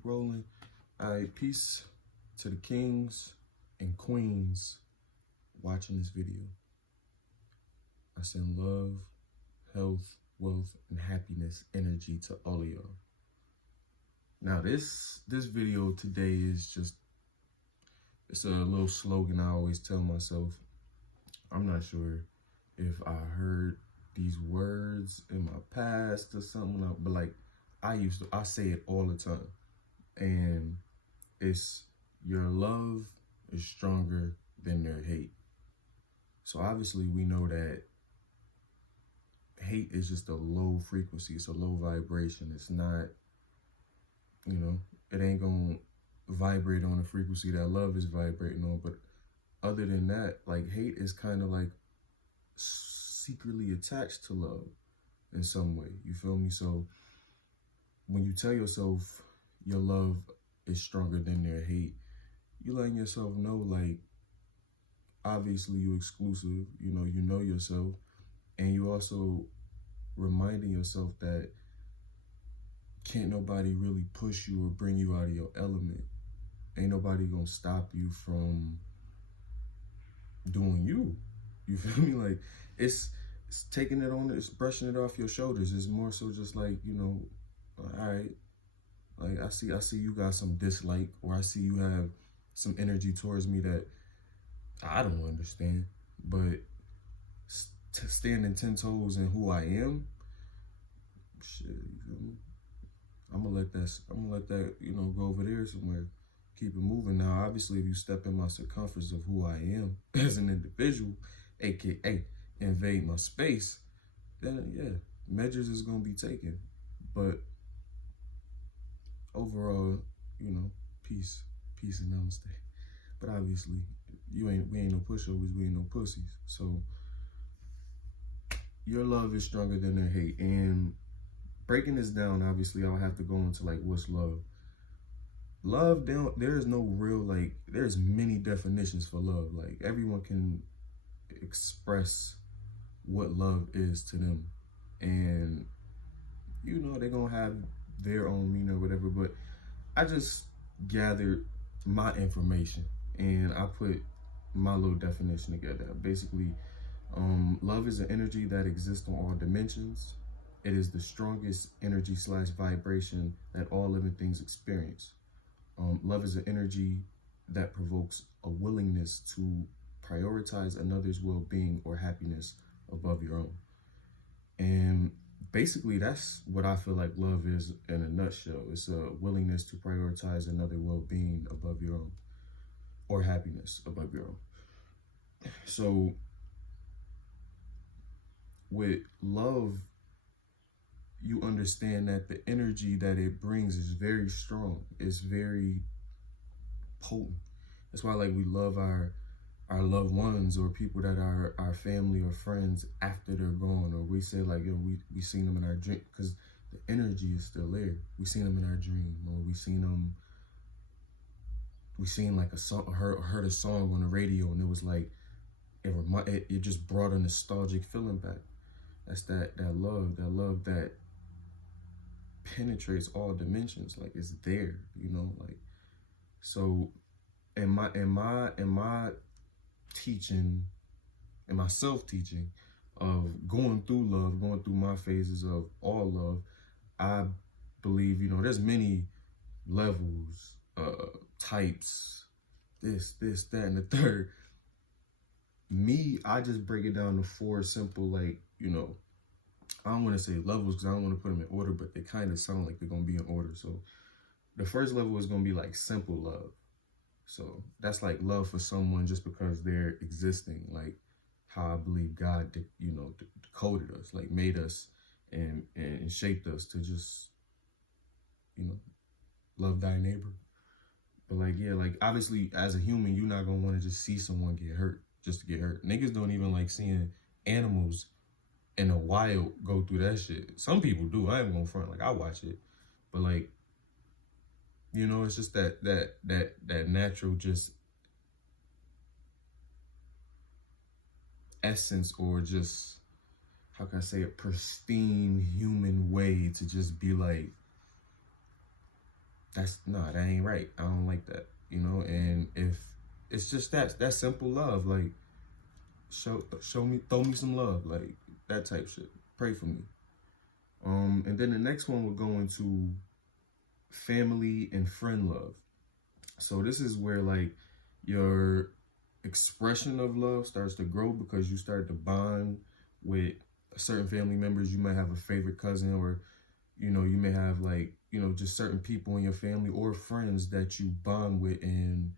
keep rolling. All right, peace to the kings and queens watching this video. I send love, health, wealth, and happiness energy to all of y'all. Now this video today is just, it's a little slogan I always tell myself. I'm not sure if I heard these words in my past or something, but like I say it all the time. And it's, your love is stronger than their hate. So obviously we know that hate is just a low frequency. It's a low vibration. It's not, you know, it ain't gonna vibrate on the frequency that love is vibrating on. But other than that, like, hate is kind of like secretly attached to love in some way. You feel me? So when you tell yourself your love is stronger than their hate, you letting yourself know, like, obviously you exclusive, you know yourself, and you also reminding yourself that can't nobody really push you or bring you out of your element. Ain't nobody gonna stop you from doing you. You feel me? Like, it's taking it on, it's brushing it off your shoulders. It's more so just like, you know, all right, like I see you got some dislike, or I see you have some energy towards me that I don't understand, but standing 10 toes in who I am, shit, you feel me? I'm gonna let that, you know, go over there somewhere. Keep it moving. Now, obviously, if you step in my circumference of who I am as an individual, aka invade my space, then yeah, measures is gonna be taken. But overall, you know, peace and namaste. But obviously, we ain't no pushovers, we ain't no pussies. So your love is stronger than their hate. And breaking this down, obviously, I'll have to go into like, what's love? Love, there is no real, like, there's many definitions for love. Like, everyone can express what love is to them. And, you know, they're gonna have their own meaning or whatever, but I just gathered my information and I put my little definition together. Basically, love is an energy that exists on all dimensions. It is the strongest energy / vibration that all living things experience. Love is an energy that provokes a willingness to prioritize another's well-being or happiness above your own. And basically, that's what I feel like love is in a nutshell. It's a willingness to prioritize another well-being above your own, or happiness above your own. So with love, you understand that the energy that it brings is very strong. It's very potent. That's why, like, we love our loved ones or people that are our family or friends after they're gone, or we say like, yo, we seen them in our dream, because the energy is still there. We seen them in our dream, or we seen like a song, heard a song on the radio, and it was like, it just brought a nostalgic feeling back. That's that love that penetrates all dimensions. Like, it's there, you know. Like, so in my teaching, in my self-teaching of going through love, going through my phases of all love, I believe, you know, there's many levels, types, this, that, and the third. Me, I just break it down to 4 simple, like, you know, I don't want to say levels because I don't want to put them in order, but they kind of sound like they're going to be in order. So the first level is going to be like simple love. So that's like love for someone just because they're existing, like how I believe God, you know, decoded us, like made us and shaped us to just, you know, love thy neighbor. But like, yeah, like obviously as a human, you're not going to want to just see someone get hurt just to get hurt. Niggas don't even like seeing animals in the wild go through that shit. Some people do. I ain't gonna front. Like, I watch it, but like, you know, it's just that natural just essence, or just, how can I say it, pristine human way to just be like, that ain't right. I don't like that, and if it's just that simple love, like show me, throw me some love, like that type shit. Pray for me. And then the next one we're going to family and friend love. So this is where like your expression of love starts to grow because you start to bond with certain family members. You might have a favorite cousin, or you may have like just certain people in your family or friends that you bond with, and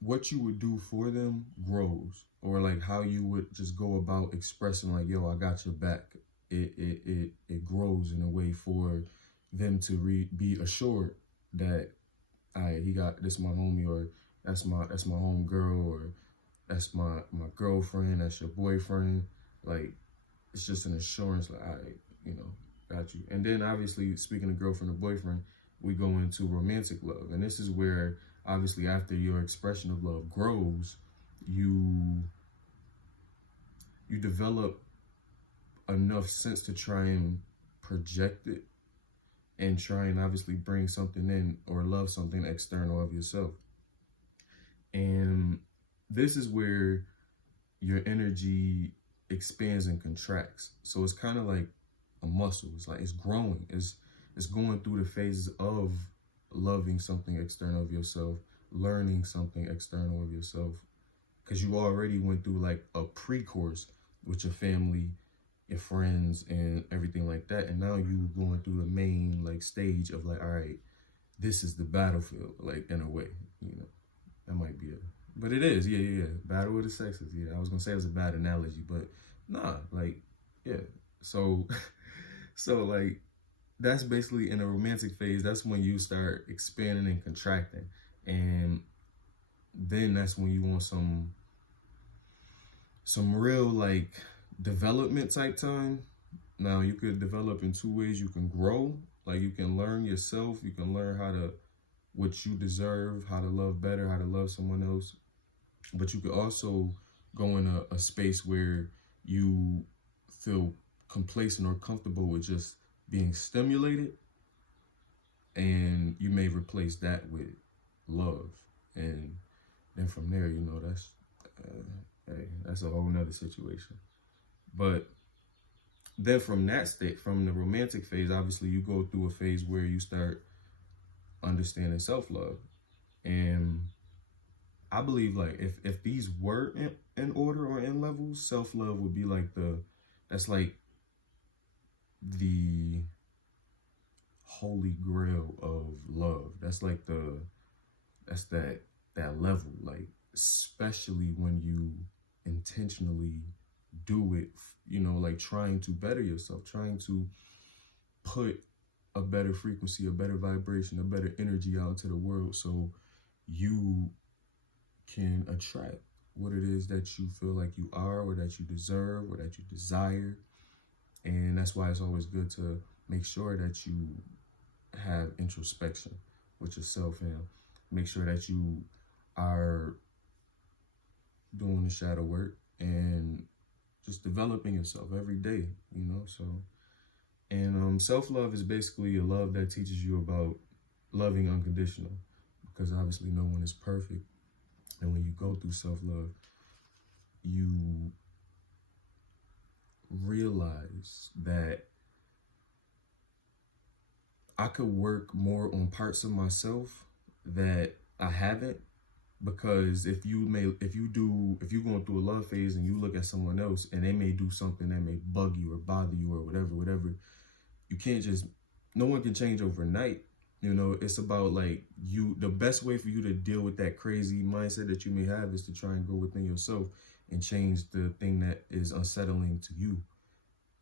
what you would do for them grows, or like how you would just go about expressing like, yo, I got your back. It grows in a way for them to be assured that he got this, my homie, or that's my home girl, or that's my girlfriend, that's your boyfriend. Like, it's just an assurance, like, got you. And then obviously, speaking of girlfriend or boyfriend, we go into romantic love. And this is where obviously after your expression of love grows, you develop enough sense to try and project it and try and obviously bring something in or love something external of yourself. And this is where your energy expands and contracts. So it's kind of like a muscle. It's like it's growing. It's going through the phases of loving something external of yourself, learning something external of yourself, because you already went through like a pre-course with your family, your friends, and everything like that. And now you going through the main like stage of like, all right, this is the battlefield, like in a way, that might be but it is, yeah. Battle with the sexes. Yeah, I was gonna say it was a bad analogy, but nah, like, yeah. So, so like, that's basically in a romantic phase. That's when you start expanding and contracting, and then that's when you want some real like development type time. Now you could develop in two ways. You can grow, like you can learn yourself. You can learn what you deserve, how to love better, how to love someone else. But you could also go in a space where you feel complacent or comfortable with just being stimulated, and you may replace that with love, and then from there, that's a whole nother situation. But then from that state, from the romantic phase, obviously you go through a phase where you start understanding self-love. And I believe like if these were in order or in levels, self-love would be like that's like the holy grail of love. That's like that level, like especially when you intentionally do it, like trying to better yourself, trying to put a better frequency, a better vibration, a better energy out into the world, so you can attract what it is that you feel like you are, or that you deserve, or that you desire. And that's why it's always good to make sure that you have introspection with yourself, and make sure that you are doing the shadow work and just developing yourself every day, so. And self-love is basically a love that teaches you about loving unconditional, because obviously no one is perfect. And when you go through self-love, you realize that I could work more on parts of myself that I haven't, because if you're going through a love phase and you look at someone else and they may do something that may bug you or bother you or whatever, you can't just, no one can change overnight. It's about like the best way for you to deal with that crazy mindset that you may have is to try and go within yourself and change the thing that is unsettling to you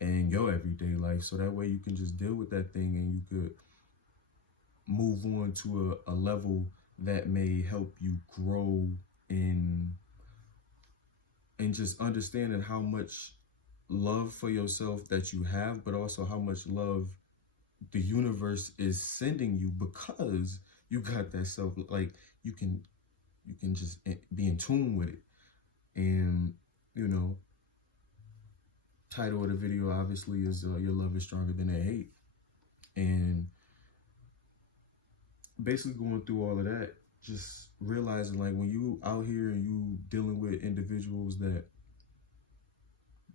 in your everyday life. So that way you can just deal with that thing, and you could move on to a level that may help you grow in just understanding how much love for yourself that you have, but also how much love the universe is sending you, because you got that self, like you can just be in tune with it. And title of the video obviously is Your Love is Stronger Than That Hate. And basically going through all of that, just realizing like when you out here and you dealing with individuals that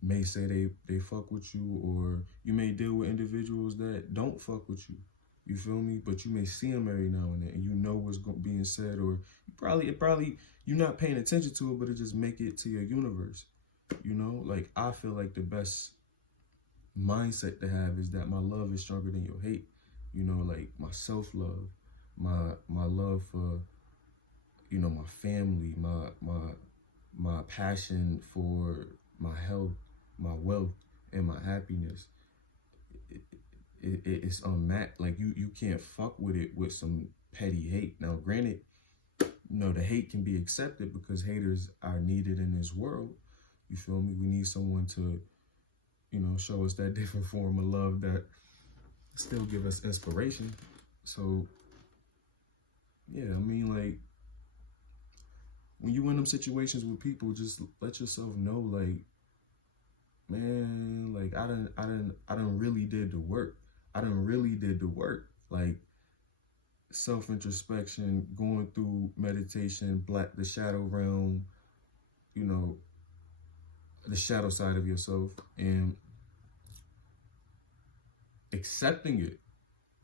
may say they fuck with you, or you may deal with individuals that don't fuck with you. You feel me? But you may see them every now and then, and you know what's being said, or probably you're not paying attention to it, but it just make it to your universe. You know, like I feel like the best mindset to have is that my love is stronger than your hate. You know, like my self-love, my love for, you know, my family, my passion for my health, my wealth, and my happiness. It's unmatched. Like you can't fuck with it with some petty hate. Now, granted, you know, the hate can be accepted because haters are needed in this world. You feel me? We need someone to, you know, show us that different form of love that still give us inspiration. So, yeah, I mean, like, when you in them situations with people, just let yourself know, like, man, like, I done really did the work. I done really did the work. Like, self-introspection, going through meditation, the shadow realm, you know, the shadow side of yourself, and accepting it.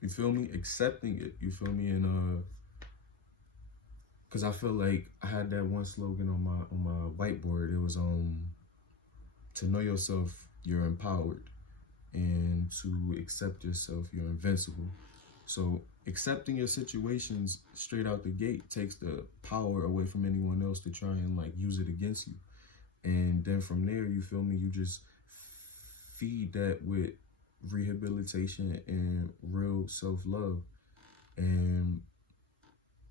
You feel me? Accepting it. You feel me? And because I feel like I had that one slogan on my whiteboard. It was to know yourself, you're empowered, and to accept yourself, you're invincible. So accepting your situations straight out the gate takes the power away from anyone else to try and like use it against you. And then from there, you feel me, you just feed that with rehabilitation and real self-love. And,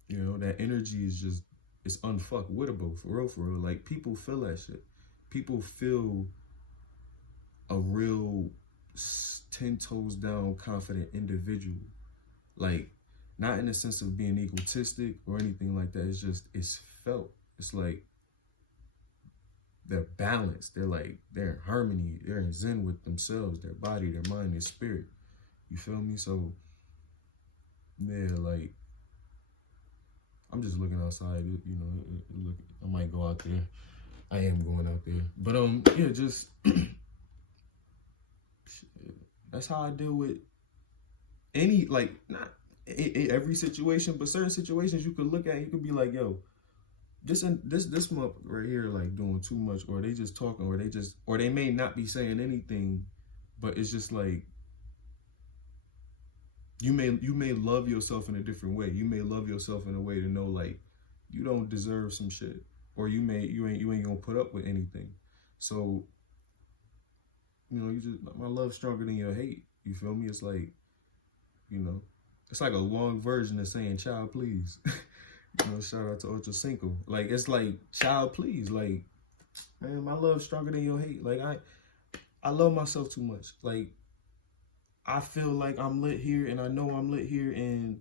you know, that energy is just, it's unfuckwittable, for real. Like, people feel that shit. People feel a real 10 toes down, confident individual. Like, not in the sense of being egotistic or anything like that. It's just, it's felt. It's like, they're balanced. They're in harmony. They're in zen with themselves, their body, their mind, their spirit. You feel me? So, yeah, like, I'm just looking outside, you know, look, I might go out there. I am going out there. But, yeah, just, that's how I deal with any, like, not every situation, but certain situations you could look at, you could be like, yo, this month right here, like, doing too much, or they just talking, or they may not be saying anything, but it's just like, you may love yourself in a different way. You may love yourself in a way to know, like, you don't deserve some shit, or you ain't gonna put up with anything. So, you know, my love's stronger than your hate. You feel me? It's like, you know, it's like a long version of saying child please. You know, shout out to Ocho Cinco. Like, it's like, child please. Like, man, my love's stronger than your hate. Like, I love myself too much. Like, I feel like I'm lit here, and I know I'm lit here, and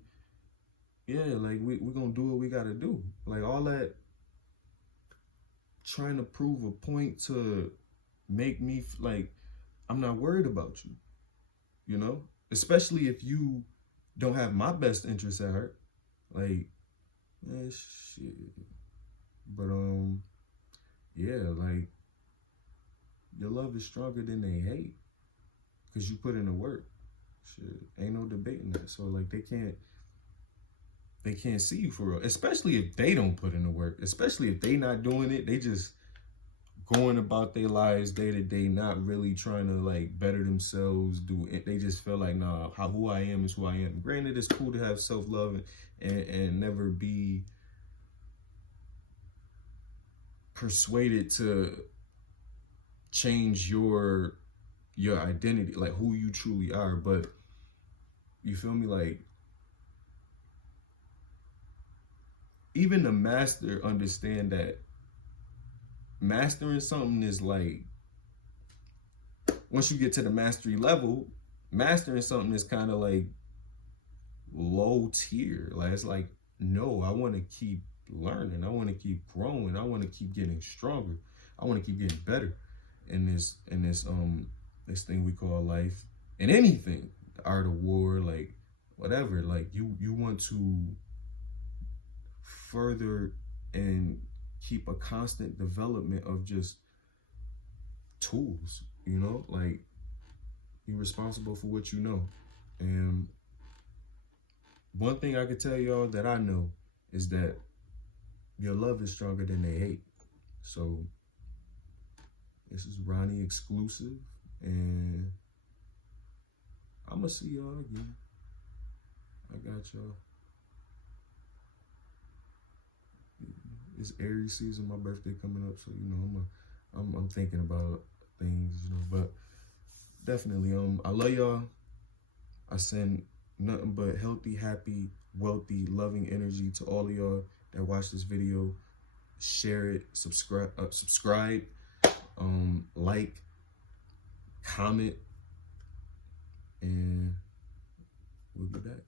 yeah, like, we're gonna do what we gotta do. Like, all that trying to prove a point to make me, like, I'm not worried about you, you know? Especially if you don't have my best interests at heart. Like, man, shit. But, yeah, like, your love is stronger than they hate, because you put in the work. Shit, ain't no debating that. So, like, they can't see you for real, especially if they don't put in the work, especially if they not doing it. They just going about their lives day to day, not really trying to, like, better themselves, do it. They just feel like, nah, who I am is who I am. Granted, it's cool to have self-love and never be persuaded to change your identity, like who you truly are. But you feel me? Like, even the master understand that mastering something is like, once you get to the mastery level, mastering something is kind of like low tier. Like, it's like, no, I want to keep learning. I want to keep growing. I want to keep getting stronger. I want to keep getting better. in this thing we call life, in anything, the art of war, like whatever. Like you want to further and keep a constant development of just tools, you know, like you're responsible for what you know. And one thing I could tell y'all that I know is that your love is stronger than they hate. So this is Ronnie exclusive, and I'm gonna see y'all again. I got y'all. It's Aries season, my birthday coming up, so you know I'm thinking about things, you know. But definitely, I love y'all. I send nothing but healthy, happy, wealthy, loving energy to all of y'all that watch this video. Share it, subscribe, like, comment, and we'll be back.